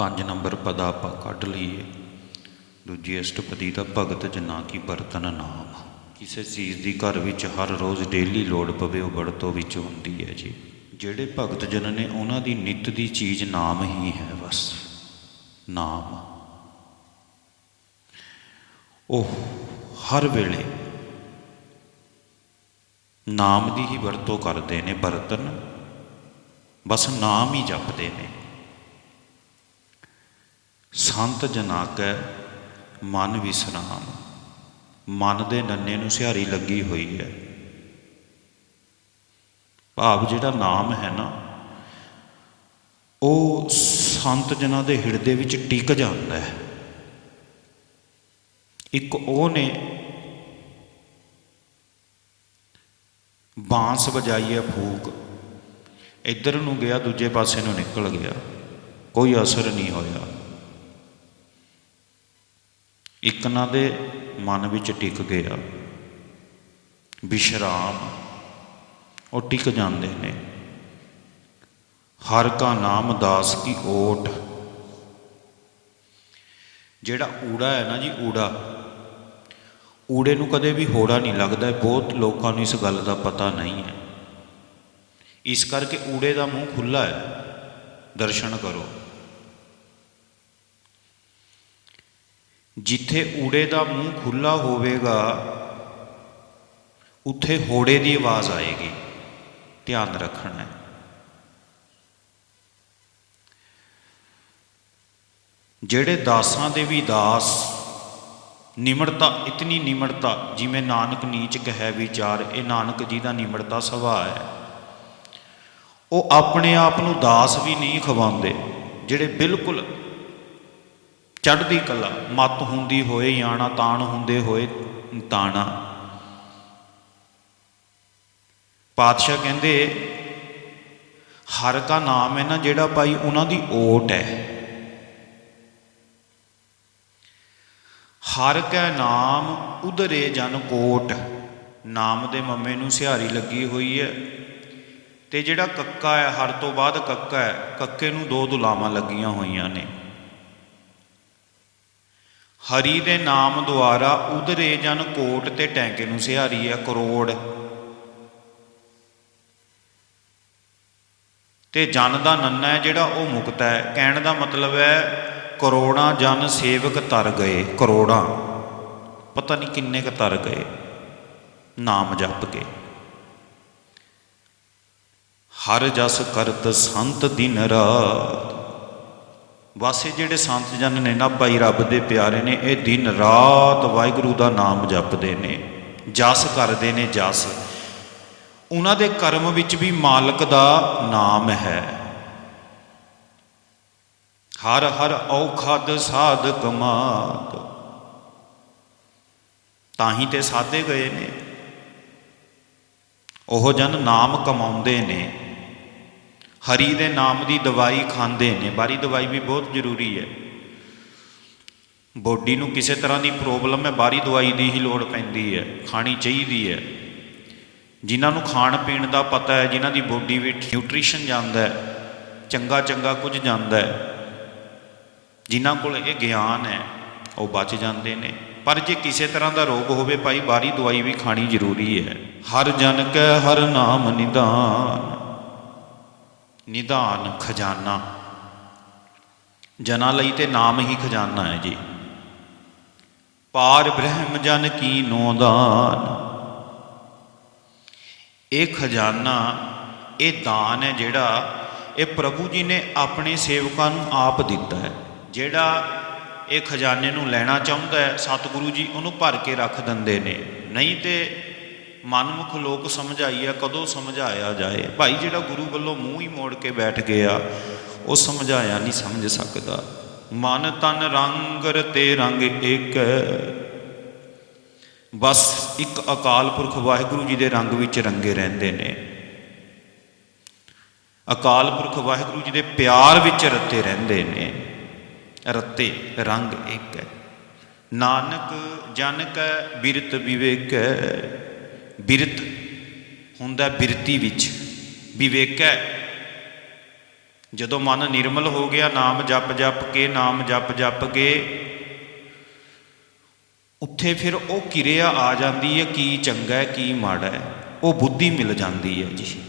ਪੰਜ ਨੰਬਰ ਪਦਾ ਆਪਾਂ ਕੱਢ ਲਈਏ। ਦੂਜੀ ਅਸ਼ਟਪਦੀ ਦਾ ਭਗਤ ਜਨਾ ਕੀ ਬਰਤਨ ਨਾਮ। ਕਿਸੇ ਚੀਜ਼ ਦੀ ਘਰ ਵਿੱਚ ਹਰ ਰੋਜ਼ ਡੇਲੀ ਲੋੜ ਪਵੇ ਉਹ ਵਰਤੋਂ ਵਿੱਚ ਹੁੰਦੀ ਹੈ ਜੀ। ਜਿਹੜੇ ਭਗਤ ਜਨ ਨੇ ਉਹਨਾਂ ਦੀ ਨਿੱਤ ਦੀ ਚੀਜ਼ ਨਾਮ ਹੀ ਹੈ ਬਸ। ਨਾਮ। ਉਹ ਹਰ ਵੇਲੇ ਨਾਮ ਦੀ ਹੀ ਵਰਤੋਂ ਕਰਦੇ ਨੇ ਬਰਤਨ। ਬਸ ਨਾਮ ਹੀ ਜਪਦੇ ਨੇ। ਸੰਤ ਜਨਾ ਕੈ ਮਨ ਵਿਸਰਾਮ। ਮਨ ਦੇ ਨੰਨੇ ਨੂੰ ਸਿਹਾਰੀ ਲੱਗੀ ਹੋਈ ਹੈ। ਭਾਵ ਜਿਹੜਾ ਨਾਮ ਹੈ ਨਾ, ਉਹ ਸੰਤ ਜਨਾਂ ਦੇ ਹਿਰਦੇ ਵਿੱਚ ਟਿਕ ਜਾਂਦਾ ਹੈ। ਇੱਕ ਉਹ ਨੇ ਬਾਂਸ ਵਜਾਈ ਹੈ ਫੂਕ। ਇੱਧਰ ਨੂੰ ਗਿਆ, ਦੂਜੇ ਪਾਸੇ ਨੂੰ ਨਿਕਲ ਗਿਆ। ਕੋਈ ਅਸਰ ਨਹੀਂ ਹੋਇਆ। ਇੱਕ ਨਾ ਦੇ ਮਨ ਵਿੱਚ ਟਿਕ ਗਿਆ। ਵਿਸ਼ਰਾਮ ਉਹ ਟਿਕ ਜਾਂਦੇ ਨੇ। ਹਰ ਕਾ ਨਾਮ ਦਾਸ ਕੀ ਓਟ। ਜਿਹੜਾ ਊੜਾ ਹੈ ਨਾ ਜੀ ਊੜਾ, ਊੜੇ ਨੂੰ ਕਦੇ ਵੀ ਹੋੜਾ ਨਹੀਂ ਲੱਗਦਾ, ਬਹੁਤ ਲੋਕਾਂ ਨੂੰ ਇਸ ਗੱਲ ਦਾ ਪਤਾ ਨਹੀਂ ਹੈ। ਇਸ ਕਰਕੇ ਊੜੇ ਦਾ ਮੂੰਹ ਖੁੱਲਾ ਹੈ। ਦਰਸ਼ਨ ਕਰੋ। ਜਿੱਥੇ ਊੜੇ ਦਾ ਮੂੰਹ ਖੁੱਲਾ ਹੋਵੇਗਾ, ਉੱਥੇ ਹੋੜੇ ਦੀ ਆਵਾਜ਼ ਆਏਗੀ। ਧਿਆਨ ਰੱਖਣਾ ਹੈ। ਜਿਹੜੇ ਦਾਸਾਂ ਦੇ ਵੀ ਦਾਸ, ਨਿਮਰਤਾ, ਇਤਨੀ ਨਿਮਰਤਾ, ਜਿਵੇਂ ਨਾਨਕ ਨੀਚ ਕਹੈ ਵਿਚਾਰ, ਇਹ ਨਾਨਕ ਜੀ ਦਾ ਨਿਮਰਤਾ ਸੁਭਾਅ ਹੈ। ਉਹ ਆਪਣੇ ਆਪ ਨੂੰ ਦਾਸ ਵੀ ਨਹੀਂ ਖਵਾਉਂਦੇ, ਜਿਹੜੇ ਬਿਲਕੁਲ ਚੜ੍ਹਦੀ ਕਲਾ, ਮਤ ਹੁੰਦੀ ਹੋਏ ਯਾਣਾ, ਤਾਣ ਹੁੰਦੇ ਹੋਏ ਤਾਣਾ। ਪਾਤਸ਼ਾਹ ਕਹਿੰਦੇ, ਹਰ ਕਾ ਨਾਮ ਹੈ ਨਾ ਜਿਹੜਾ ਭਾਈ ਉਹਨਾਂ ਦੀ ਓਟ ਹੈ। ਹਰ ਕੈ ਨਾਮ ਉਧਰੇ ਜਨ ਕੋਟ, ਨਾਮ ਦੇ ਮੰਮੇ ਨੂੰ ਸਿਹਾਰੀ ਲੱਗੀ ਹੋਈ ਹੈ। ਤੇ ਜਿਹੜਾ ਕੱਕਾ ਹੈ, ਹਰ ਤੋਂ ਬਾਅਦ ਕੱਕਾ ਹੈ, ਕੱਕੇ ਨੂੰ ਦੋ ਦੁਲਾਵਾਂ ਲੱਗੀਆਂ ਹੋਈਆਂ ਨੇ। ਹਰੀ ਦੇ ਨਾਮ ਦੁਆਰਾ ਉਧਰੇ ਜਨ ਕੋਟ ਤੇ ਟੈਂਕੇ ਨੂੰ ਸਿਹਾਰੀ ਹੈ ਕਰੋੜ। ਤੇ ਜਨ ਦਾ ਨੰਨਾ ਹੈ ਜਿਹੜਾ ਉਹ ਮੁਕਤ ਹੈ। ਕਹਿਣ ਦਾ ਮਤਲਬ ਹੈ ਕਰੋੜਾਂ ਜਨ ਸੇਵਕ ਤਰ ਗਏ। ਕਰੋੜਾਂ। ਪਤਾ ਨਹੀਂ ਕਿੰਨੇ ਕ ਤਰ ਗਏ। ਨਾਮ ਜਪ ਕੇ। ਹਰ ਜਸ ਕਰਤ ਸੰਤ ਦਿਨ ਰਾਤ। ਵਾਸੇ ਜਿਹੜੇ ਸੰਤ ਜਨ ਨੇ ਨਾ ਭਾਈ ਰੱਬ ਦੇ ਪਿਆਰੇ ਨੇ, ਇਹ ਦਿਨ ਰਾਤ ਵਾਹਿਗੁਰੂ ਦਾ ਨਾਮ ਜਪਦੇ ਨੇ, ਜਸ ਕਰਦੇ ਨੇ ਜਸ। ਉਹਨਾਂ ਦੇ ਕਰਮ ਵਿੱਚ ਵੀ ਮਾਲਕ ਦਾ ਨਾਮ ਹੈ। ਹਰ ਹਰ ਔਖਦ ਸਾਧ ਕਮਾਤ ਤਾਂ ਹੀ ਤੇ ਸਾਧੇ ਗਏ ਨੇ। ਉਹ ਜਨ ਨਾਮ ਕਮਾਉਂਦੇ ਨੇ। ਹਰੀ ਦੇ ਨਾਮ ਦੀ ਦਵਾਈ ਖਾਂਦੇ ਨੇ। ਬਾਰੀ ਦਵਾਈ ਵੀ ਬਹੁਤ ਜ਼ਰੂਰੀ ਹੈ। ਬੋਡੀ ਨੂੰ ਕਿਸੇ ਤਰ੍ਹਾਂ ਦੀ ਪ੍ਰੋਬਲਮ ਹੈ, ਬਾਰੀ ਦਵਾਈ ਦੀ ਹੀ ਲੋੜ ਪੈਂਦੀ ਹੈ, ਖਾਣੀ ਚਾਹੀਦੀ ਹੈ। ਜਿਨ੍ਹਾਂ ਨੂੰ ਖਾਣ ਪੀਣ ਦਾ ਪਤਾ ਹੈ, ਜਿਨ੍ਹਾਂ ਦੀ ਬੋਡੀ ਵਿੱਚ ਨਿਊਟ੍ਰੀਸ਼ਨ ਜਾਂਦਾ ਹੈ, ਚੰਗਾ ਚੰਗਾ ਕੁਝ ਜਾਂਦਾ ਹੈ, ਜਿਨ੍ਹਾਂ ਕੋਲ ਇਹ ਗਿਆਨ ਹੈ, ਉਹ ਬਚ ਜਾਂਦੇ ਨੇ। ਪਰ ਜੇ ਕਿਸੇ ਤਰ੍ਹਾਂ ਦਾ ਰੋਗ ਹੋਵੇ, ਭਾਈ, ਬਾਰੀ ਦਵਾਈ ਵੀ ਖਾਣੀ ਜ਼ਰੂਰੀ ਹੈ। ਹਰ ਜਨ ਕੈ ਹਰ ਨਾਮ ਨਿਦਾਨ ਨਿਦਾਨ ਖਜ਼ਾਨਾ। ਜਨਾਂ ਲਈ ਤੇ ਨਾਮ ਹੀ ਖਜ਼ਾਨਾ ਹੈ ਜੀ। ਪਾਰ ਬ੍ਰਹਮ ਜਨ ਕੀ ਨੋਦਾਨ। ਇਹ ਖਜ਼ਾਨਾ, ਇਹ ਦਾਨ ਹੈ ਜਿਹੜਾ ਇਹ ਪ੍ਰਭੂ ਜੀ ਨੇ ਆਪਣੇ ਸੇਵਕਾਂ ਨੂੰ ਆਪ ਦਿੱਤਾ ਹੈ। ਜਿਹੜਾ ਇਹ ਖਜ਼ਾਨੇ ਨੂੰ ਲੈਣਾ ਚਾਹੁੰਦਾ ਹੈ, ਸਤਿਗੁਰੂ ਜੀ ਉਹਨੂੰ ਭਰ ਕੇ ਰੱਖ ਦਿੰਦੇ ਨੇ। ਨਹੀਂ ਤੇ ਮਨਮੁਖ ਲੋਕ ਸਮਝਾਈਆ, ਕਦੋਂ ਸਮਝਾਇਆ ਜਾਏ? ਭਾਈ ਜਿਹੜਾ ਗੁਰੂ ਵੱਲੋਂ ਮੂੰਹ ਹੀ ਮੋੜ ਕੇ ਬੈਠ ਗਿਆ, ਉਹ ਸਮਝਾਇਆ ਨਹੀਂ ਸਮਝ ਸਕਦਾ। ਮਨ ਤਨ ਰੰਗ ਰਤੇ ਰੰਗ ਇੱਕ। ਬਸ ਇੱਕ ਅਕਾਲ ਪੁਰਖ ਵਾਹਿਗੁਰੂ ਜੀ ਦੇ ਰੰਗ ਵਿੱਚ ਰੰਗੇ ਰਹਿੰਦੇ ਨੇ। ਅਕਾਲ ਪੁਰਖ ਵਾਹਿਗੁਰੂ ਜੀ ਦੇ ਪਿਆਰ ਵਿੱਚ ਰੱਤੇ ਰਹਿੰਦੇ ਨੇ। ਰੱਤੇ, ਰੰਗ ਇੱਕ ਹੈ। ਨਾਨਕ ਜਨ ਕੈ ਬਿਰਤ ਵਿਵੇਕੈ। ਬਿਰਤ ਹੁੰਦਾ ਬਿਰਤੀ ਵਿੱਚ, ਵਿਵੇਕੈ ਜਦੋਂ ਮਨ ਨਿਰਮਲ ਹੋ ਗਿਆ, ਨਾਮ ਜਪ ਜਪ ਕੇ, ਨਾਮ ਜਪ ਜਪ ਕੇ, ਉੱਥੇ ਫਿਰ ਉਹ ਕਿਰਿਆ ਆ ਜਾਂਦੀ ਹੈ, ਕੀ ਚੰਗਾ ਹੈ, ਕੀ ਮਾੜਾ ਹੈ। ਉਹ ਬੁੱਧੀ ਮਿਲ ਜਾਂਦੀ ਹੈ ਜੀ।